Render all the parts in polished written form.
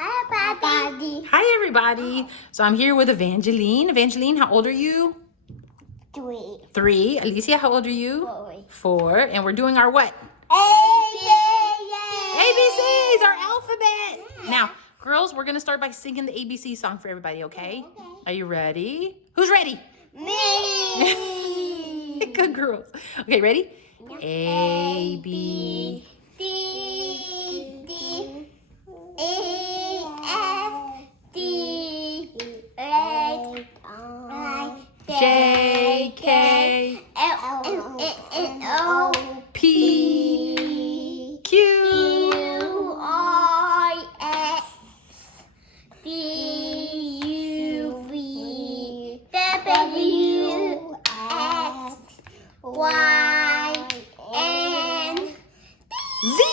Hi, everybody. Hi, everybody. So I'm here with Evangeline. Evangeline, how old are you? 3. 3. Alicia, how old are you? 4. 4. And we're doing our what? ABCs, our alphabet. Now, girls, we're going to start by singing the ABC song for everybody, okay? Okay. Are you ready? Who's ready? Me. Good girls. Okay, ready? Yeah. A, B, D, D, E, F, D, H, I, J, K, L, N, O, P, Q, I, S, D, U, V, W, X, Y, and Z.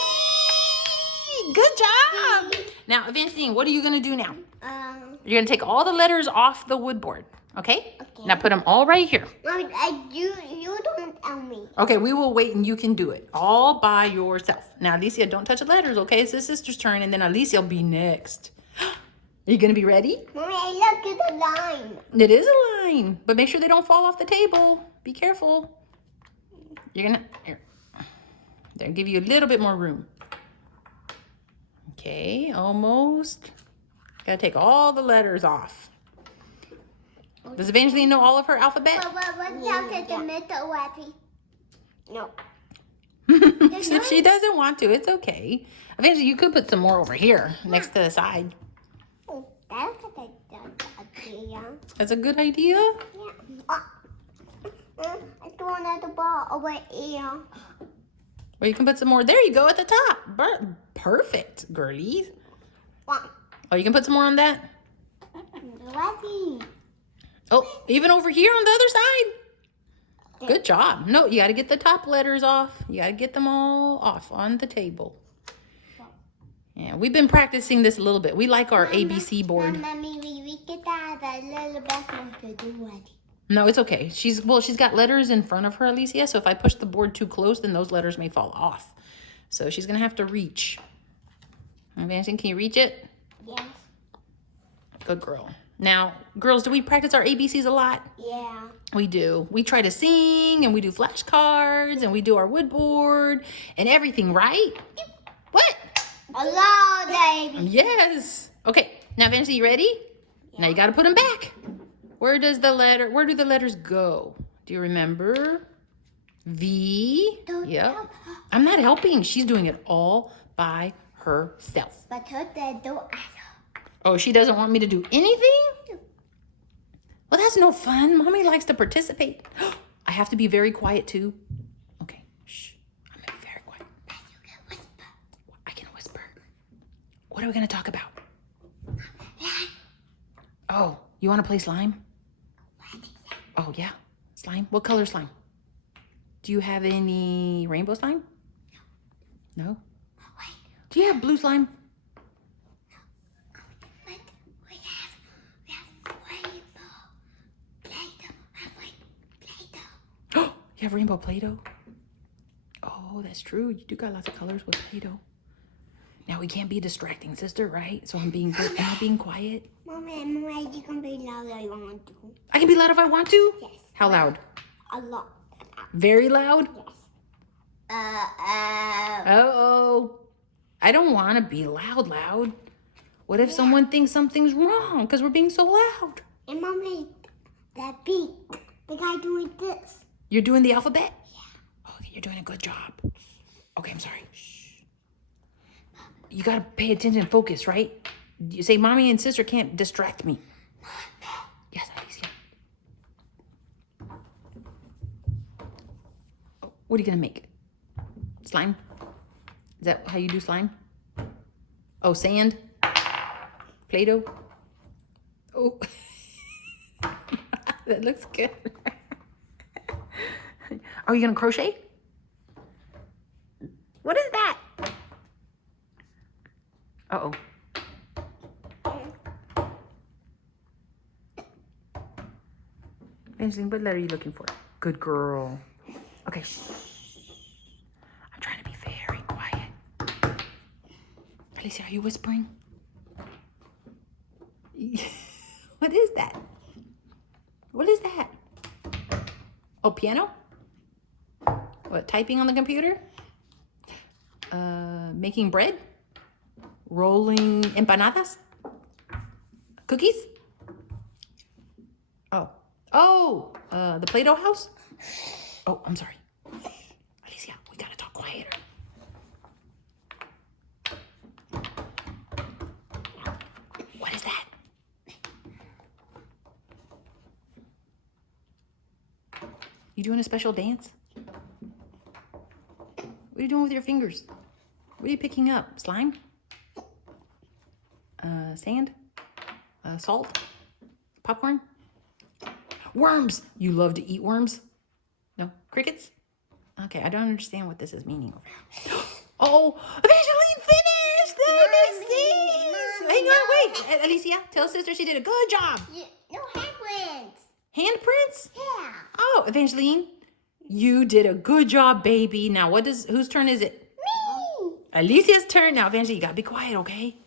Good job. Now, Evangeline, what are you going to do now? You're going to take all the letters off the wood board, okay? Okay. Now put them all right here. You don't tell me. Okay, we will wait and you can do it all by yourself. Now, Alicia, don't touch the letters, okay? It's the sister's turn, and then Alicia will be next. Are you going to be ready? Mommy, look at the line. It is a line, but make sure they don't fall off the table. Be careful. You're going to... Here. They'll give you a little bit more room. Okay, almost. Gotta take all the letters off. Does Evangeline know all of her alphabet? What's out at the middle, Wappy? No. If she doesn't want to, it's okay. Evangeline, you could put some more over here next to the side. Oh, that's a good idea. That's a good idea. Yeah. I don't want the ball over here. Or you can put some more. There you go at the top. Perfect, girlies. Oh, you can put some more on that? Wappy. Oh, even over here on the other side. Good job. No, you got to get the top letters off. You got to get them all off on the table. Yeah, we've been practicing this a little bit. We like our ABC board. Mommy, we get that a little bit to do ready. No, it's okay. She's got letters in front of her, Alicia. So if I push the board too close, then those letters may fall off. So she's going to have to reach. Evangeline, can you reach it? Yes. Good girl. Now, girls, do we practice our ABCs a lot? Yeah. We do. We try to sing, and we do flashcards, and we do our wood board, and everything, right? What? Hello, baby. Yes. Okay. Now, Evangeline, you ready? Yeah. Now you got to put them back. Where do the letters go? Do you remember? V. Yep. I'm not helping. She's doing it all by herself. But don't Oh, she doesn't want me to do anything? Well, that's no fun. Mommy likes to participate. I have to be very quiet too. Okay. Shh. I'm going to be very quiet. I can whisper. What are we going to talk about? Oh, you want to play slime? Oh, yeah. Slime? What color slime? Do you have any rainbow slime? No? Do you have blue slime? We have rainbow Play-Doh. You have rainbow Play-Doh? Oh, that's true. You do got lots of colors with Play-Doh. Now we can't be distracting, sister, right? So I'm being good. Am I being quiet? Mommy, you can be loud if you want to. I can be loud if I want to? Yes. How loud? A lot. Very loud? Yes. Uh-oh. I don't want to be loud. What if someone thinks something's wrong because we're being so loud? And Mommy, that beat. The guy doing this. You're doing the alphabet? Yeah. Okay, you're doing a good job. Okay, I'm sorry. Shh. You got to pay attention and focus, right? You say mommy and sister can't distract me. Yes, Alicia. Oh, what are you going to make? Slime? Is that how you do slime? Oh, sand? Play-Doh? Oh. That looks good. Are you going to crochet? What is that? Uh-oh. Evangeline, what letter are you looking for? Good girl. Okay, shh. I'm trying to be very quiet. Alicia, are you whispering? What is that? What is that? Oh, piano? What, typing on the computer? Making bread? Rolling empanadas? Cookies? Oh, the Play-Doh house? Oh, I'm sorry. Alicia, we gotta talk quieter. What is that? You doing a special dance? What are you doing with your fingers? What are you picking up? Slime? Sand? Salt? Popcorn? Worms! You love to eat worms? No? Crickets? Okay, I don't understand what this is meaning over here. Oh, Evangeline finished! Hang on, wait. Alicia, tell sister she did a good job. No handprints. Handprints? Yeah. Oh, Evangeline, you did a good job, baby. Now, whose turn is it? Me. Alicia's turn. Now, Evangeline, you gotta be quiet, okay?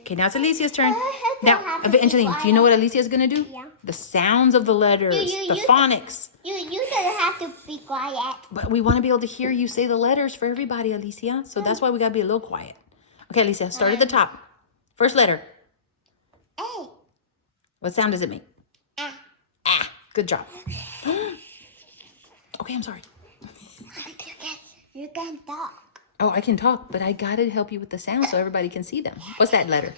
Okay, now it's Alicia's turn. Now, have to be Evangeline, do you know what Alicia's gonna do? Yeah. The sounds of the letters, the phonics. You don't have to be quiet. But we want to be able to hear you say the letters for everybody, Alicia. So that's why we gotta be a little quiet. Okay, Alicia, start at the top. First letter. A. What sound does it make? Ah. Ah. Good job. Okay, I'm sorry. You can talk. Oh, I can talk, but I gotta help you with the sound so everybody can see them. What's that letter?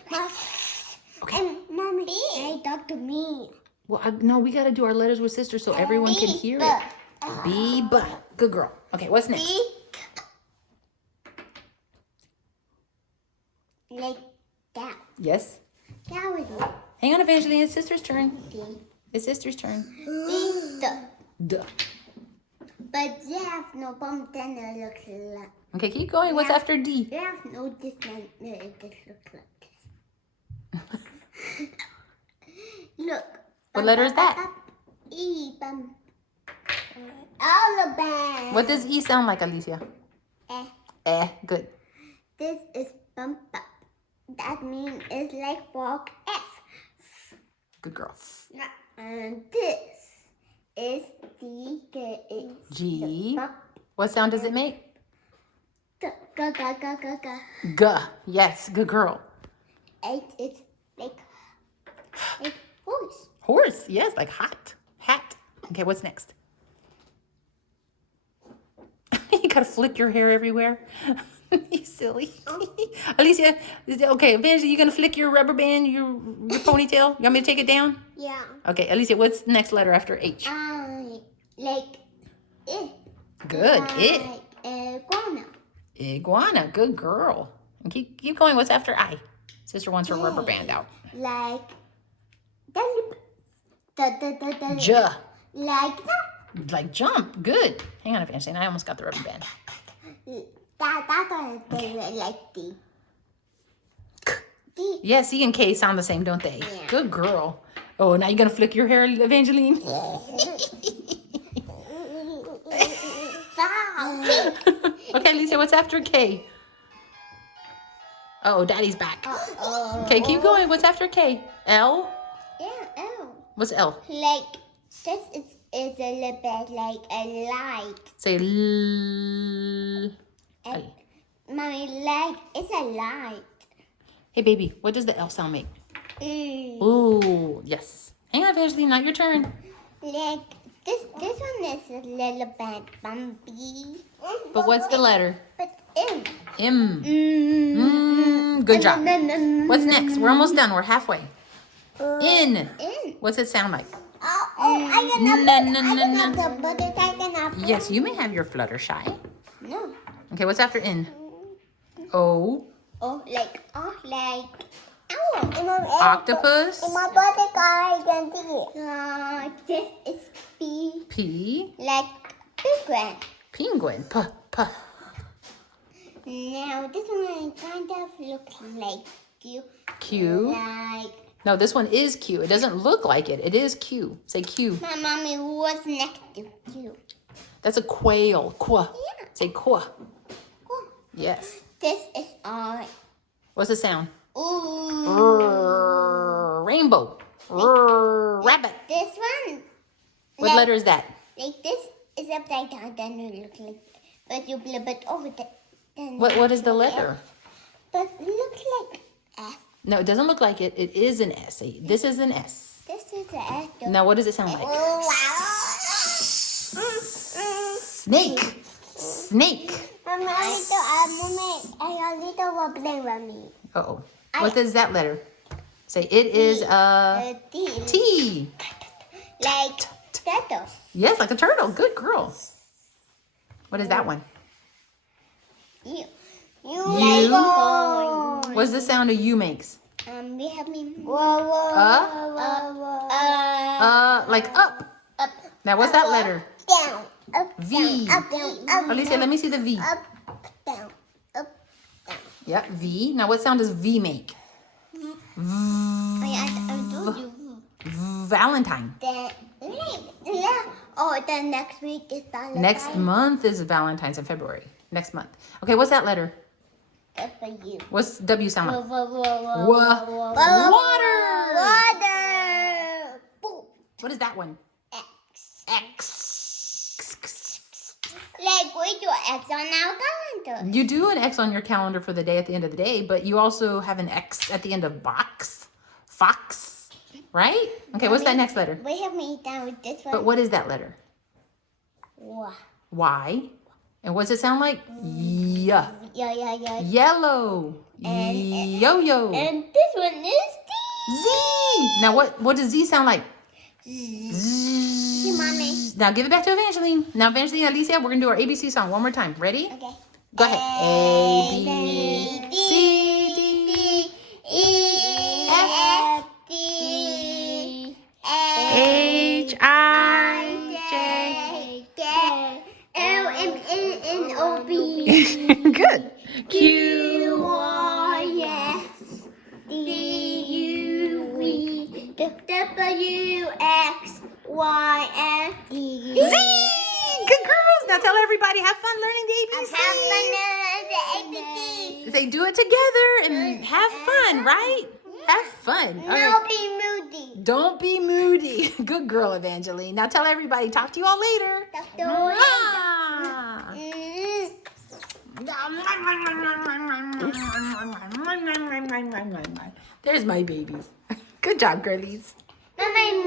Okay. And Mommy, they talk to me. Well, no, we gotta do our letters with sister so everyone can hear it. B, B. Good girl. Okay, what's next? B. Like that. Yes. That was it. Hang on, Evangeline. It's sister's turn. D. It's sister's turn. D. Duh. But they have no bump then it looks like. Okay, keep going. What's after D? They have no this one. It just looks like this. Look. What letter is that? E. Bum. All of them. What does E sound like, Alicia? Eh. Eh. Good. This is bump up. That means it's like walk F. Good girl. And this is the G. What sound does it make? G. G. Yes. Good girl. H is like horse. Horse. Yes. Like hot. Hat. Okay. What's next? You gotta flick your hair everywhere. You silly. Alicia, okay, Evangeline, you gonna flick your rubber band, your ponytail? You want me to take it down? Yeah. Okay, Alicia, what's the next letter after H? Like it. Good, Like it. Iguana. Iguana, good girl. And keep going, what's after I? Sister wants her rubber band out. Like J. Like that. Like jump, good. Hang on, Evangeline, I almost got the rubber band. That like D. D. Yeah, C and K sound the same, don't they? Yeah. Good girl. Oh, now you're gonna flick your hair, Evangeline? Okay, Lisa, what's after K? Oh, Daddy's back. Okay, keep going. What's after K? L? Yeah, L. What's L? Like this is a little bit like a light. Say L. Mommy, like it's a light. Hey, baby, what does the L sound make? Mm. Ooh, yes. Hang on, Evangeline, not your turn. Like this one is a little bit bumpy. But what's the letter? But M. M. Good job. What's next? We're almost done. We're halfway. N. N. What's it sound like? I cannot. Yes, you may have your Fluttershy. No. Okay, what's after N? O. Like owl. Octopus. In my body I can see it. This is P. P. Like penguin. Penguin. P. Now this one kind of looks like Q. Q. Like No, this one is Q. It doesn't look like it. It is Q. Say Q. my mommy was next to Q. That's a quail. Qua. Yeah. Say qua. Cool. Yes. This is R. What's the sound? Ooh. Rainbow. Rabbit. This one. What letter is that? Like this is upside down, then it looks like, but you flip it over the, then What is the letter? but it looks like F. No, it doesn't look like it. It is an S. This is an S. This is the F. Now, what does it sound like? Oh, Snake. Snake. Mommy, I little will play with me. Uh-oh. What does that letter say? It is a T. T. Like turtle. Yes, like a turtle. Good girl. What is that one? You. What's the sound a U makes? We have me. Whoa. Like up. Up. Now, what's that letter? Down. Up. V. Down. Up. Down. Up. Alicia, let me see the V. Up. Down. Up. Down. Yep, V. Now, what sound does V make? I told you. Valentine. The next week is Valentine's. Next month is Valentine's in February. Next month. Okay, what's that letter? Good for you. What's W sound like? Water. Boop. What is that one? X. X. Like we do X on our calendar. You do an X on your calendar for the day at the end of the day, but you also have an X at the end of box, fox, right? Okay, what's that next letter? We have me down with this one. But what is that letter? Wow. Y. And what's it sound like? Yeah. Yeah. Yellow. Yo-yo. And this one is D. Z. Now what does Z sound like? Z. Hey, Mommy. Now give it back to Evangeline. Now Evangeline and Alicia, we're going to do our ABC song one more time. Ready? Okay. Go ahead. A, B, C, D, E, F, D, H, I, J. K, L, M, N, O, P. Good. Q, Y, S, D, U, V, W, X, Y, and Z. Z. Good girls. Now tell everybody, have fun learning the ABCs. They do it together and have fun, right? Have fun. All right. Don't be moody. Don't be moody. Good girl, Evangeline. Now tell everybody, talk to you all later. There's my babies. Good job, girlies. Mama,